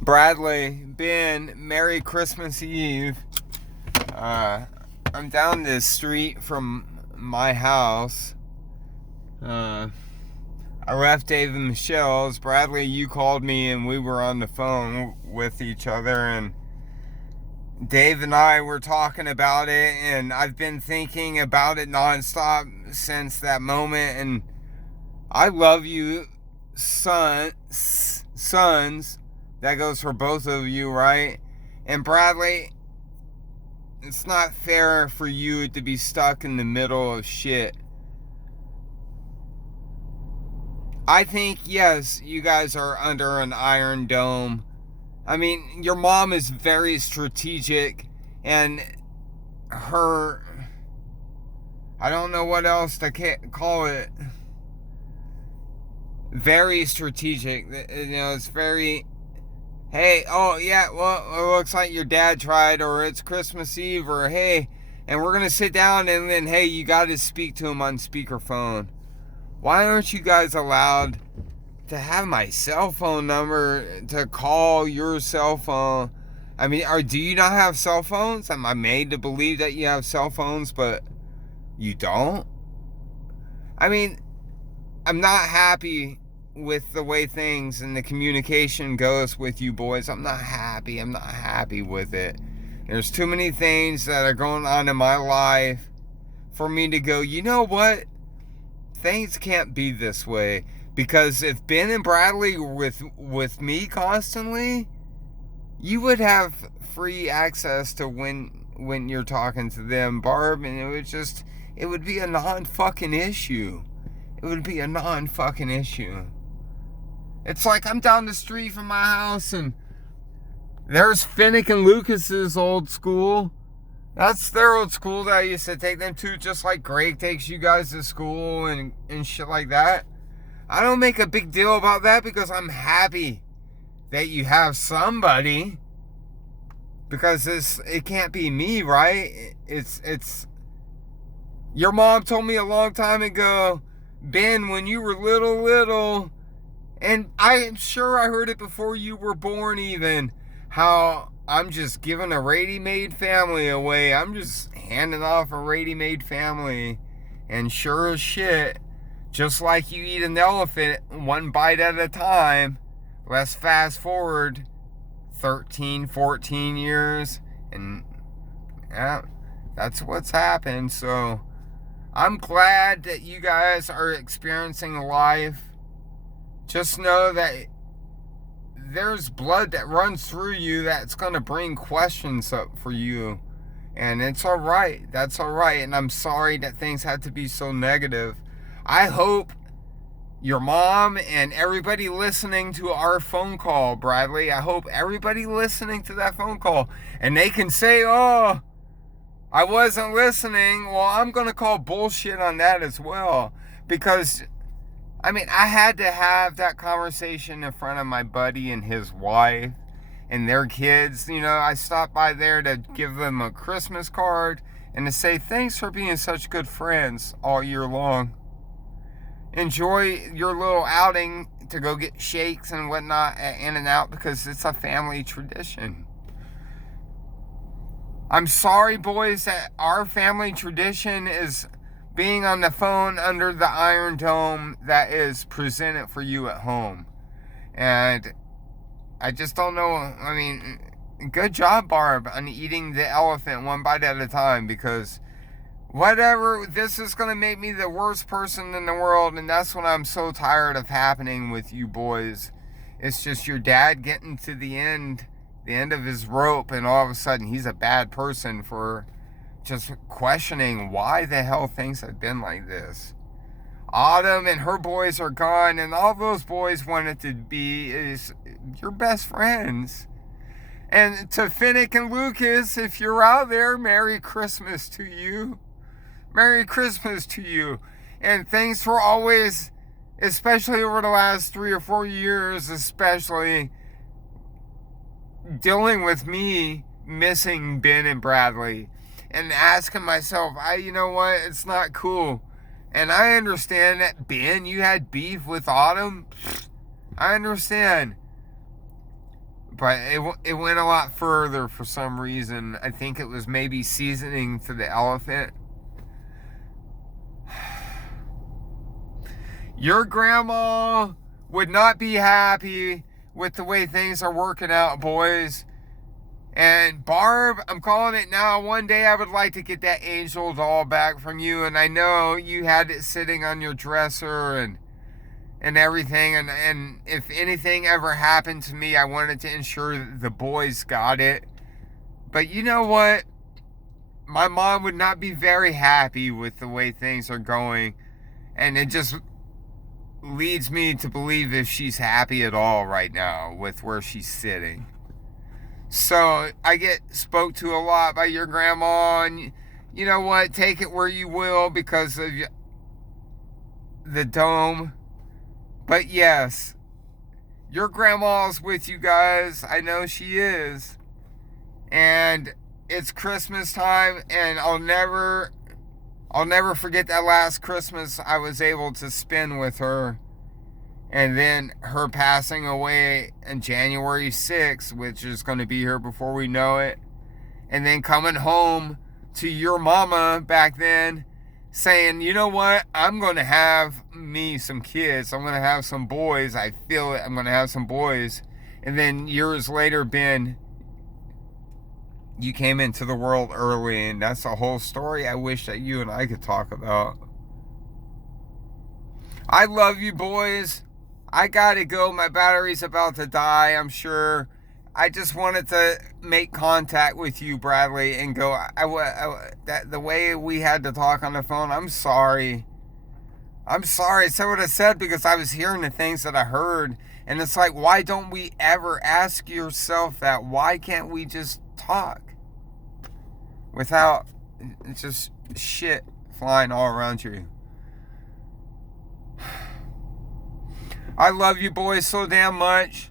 Bradley, Ben, Merry Christmas Eve. I'm down the street from my house. I left Dave and Michelle's. Bradley, you called me and we were on the phone with each other, and Dave and I were talking about it, and I've been thinking about it nonstop since that moment. And I love you, sons. That goes for both of you, right? And Bradley, it's not fair for you to be stuck in the middle of shit. I think, yes, you guys are under an iron dome. I mean, your mom is very strategic, and her, I don't know what else to call it. Very strategic. It's very, hey, oh yeah, well, it looks like your dad tried, or it's Christmas Eve, or hey, and we're gonna sit down, and then hey, you gotta speak to him on speakerphone. Why aren't you guys allowed to have my cell phone number to call your cell phone? I mean, do you not have cell phones? Am I made to believe that you have cell phones, but you don't? I mean, I'm not happy with the way things and the communication goes with you boys. I'm not happy. I'm not happy with it. There's too many things that are going on in my life for me to go, you know what? Things can't be this way. Because if Ben and Bradley were with me constantly, you would have free access to when you're talking to them, Barb, and it would be a non-fucking issue. It would be a non-fucking issue. It's like I'm down the street from my house and there's Finnick and Lucas's old school. That's their old school that I used to take them to, just like Greg takes you guys to school and shit like that. I don't make a big deal about that because I'm happy that you have somebody. Because it can't be me, right? It's your mom told me a long time ago, Ben, when you were little, and I'm sure I heard it before you were born even, how I'm just giving a ready-made family away. I'm just handing off a ready-made family. And sure as shit, just like you eat an elephant one bite at a time, let's fast forward 13, 14 years, and yeah, that's what's happened. So I'm glad that you guys are experiencing life. Just know that there's blood that runs through you that's going to bring questions up for you. And it's all right. That's all right. And I'm sorry that things had to be so negative. I hope your mom and everybody listening to our phone call, Bradley, I hope everybody listening to that phone call, and they can say, oh, I wasn't listening. Well, I'm going to call bullshit on that as well. Because, I mean, I had to have that conversation in front of my buddy and his wife and their kids. I stopped by there to give them a Christmas card and to say thanks for being such good friends all year long. Enjoy your little outing to go get shakes and whatnot at In-N-Out because it's a family tradition. I'm sorry, boys, that our family tradition is being on the phone under the Iron Dome that is presented for you at home. And I just don't know. I mean, good job, Barb, on eating the elephant one bite at a time, because whatever, this is going to make me the worst person in the world, and that's what I'm so tired of happening with you boys. It's just your dad getting to the end of his rope, and all of a sudden he's a bad person for just questioning why the hell things have been like this. Autumn and her boys are gone, and all those boys wanted to be is your best friends. And to Finnick and Lucas, if you're out there, Merry Christmas to you. Merry Christmas to you. And thanks for always, especially over the last 3 or 4 years, especially dealing with me missing Ben and Bradley and asking myself, you know what, it's not cool. And I understand that, Ben, you had beef with Autumn. I understand. But it went a lot further for some reason. I think it was maybe seasoning to the elephant. Your grandma would not be happy with the way things are working out, boys. And Barb, I'm calling it now. One day I would like to get that angel doll back from you. And I know you had it sitting on your dresser and everything. And if anything ever happened to me, I wanted to ensure that the boys got it. But you know what? My mom would not be very happy with the way things are going. And it just leads me to believe if she's happy at all right now with where she's sitting. So I get spoke to a lot by your grandma, and you know what? Take it where you will because of the dome. But yes, your grandma's with you guys. I know she is. And it's Christmas time, and I'll never forget that last Christmas I was able to spend with her. And then her passing away on January 6th, which is going to be here before we know it. And then coming home to your mama back then saying, you know what? I'm going to have me some kids. I'm going to have some boys. I feel it. I'm going to have some boys. And then years later, Ben, you came into the world early. And that's a whole story I wish that you and I could talk about. I love you, boys. I gotta go. My battery's about to die, I'm sure. I just wanted to make contact with you, Bradley, and go. That the way we had to talk on the phone. I'm sorry. I said what I said because I was hearing the things that I heard, and it's like, why don't we ever ask yourself that? Why can't we just talk without just shit flying all around you? I love you boys so damn much,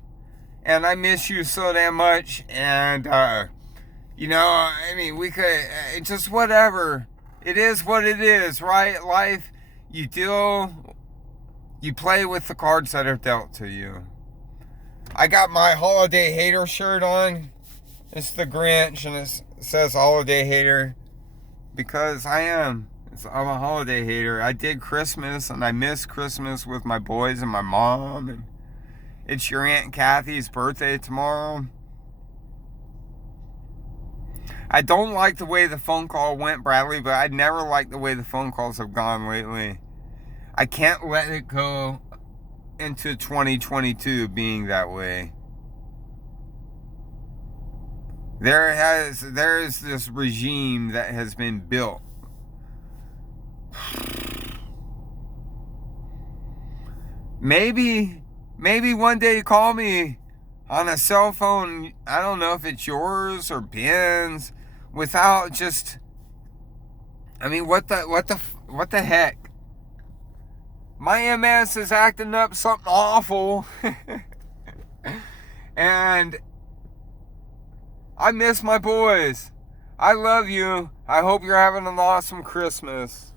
and I miss you so damn much, and, you know, I mean, we could, just whatever. It is what it is, right? Life, you play with the cards that are dealt to you. I got my Holiday Hater shirt on. It's the Grinch, and it says Holiday Hater, because I am. I'm a holiday hater. I did Christmas, and I miss Christmas with my boys and my mom. And it's your Aunt Kathy's birthday tomorrow. I don't like the way the phone call went, Bradley, but I never liked the way the phone calls have gone lately. I can't let it go into 2022 being that way. There is this regime that has been built. Maybe one day you call me on a cell phone. I don't know if it's yours or Ben's. Without just, I mean, what the heck? My MS is acting up something awful, and I miss my boys. I love you. I hope you're having an awesome Christmas.